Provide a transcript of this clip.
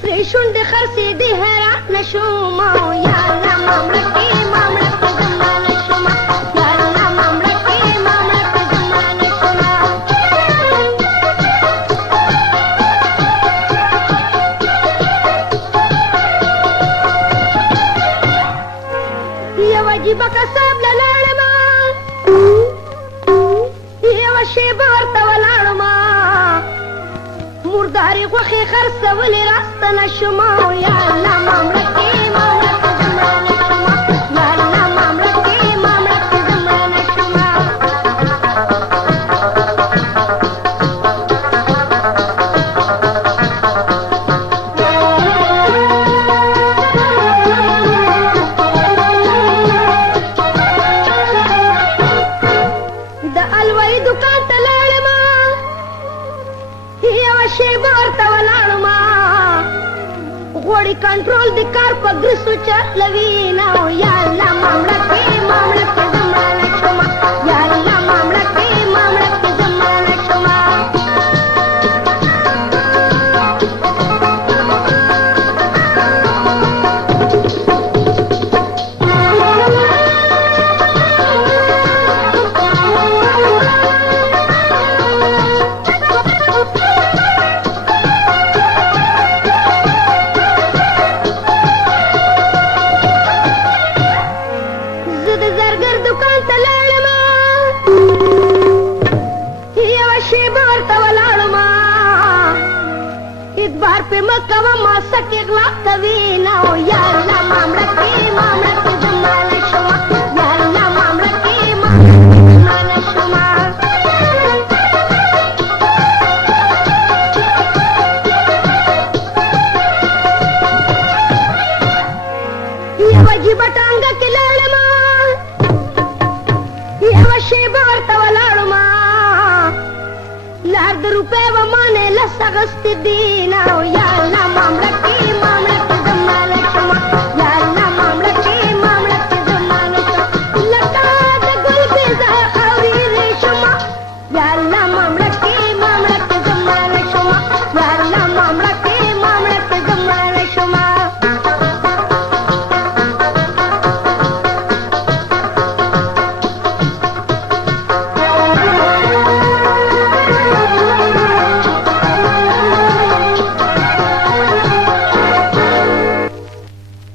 سرې شونډې خرڅې دې حیران نشوم یا الله ما مړه کې ما مړه کې زما نشوم یا الله ما مړه کې ما مړه کې زما نشوم یو عجیبه قصاب له لاړم یوه شېبه ورته ولاړم مرداري غوښې خرڅولې راسته نشوم یا الله ما مړه کې ما مړه کې زما نشوم یا الله ما مړه کې ما مړه کې زما نشوم د الوی دکان ته لاړم یوه شېبه ورته ولاړم غوړي کنټرول د کار په ګرسو چلوي نه یا الله ما مړه کې ما مړه کې زما نشوم یا الله ما مړه کې ما مړه کې زما نشوم اتبار پہ مکہ و ماسک اغلاق کوي نه یا الله ما مړه کې ما مړه کې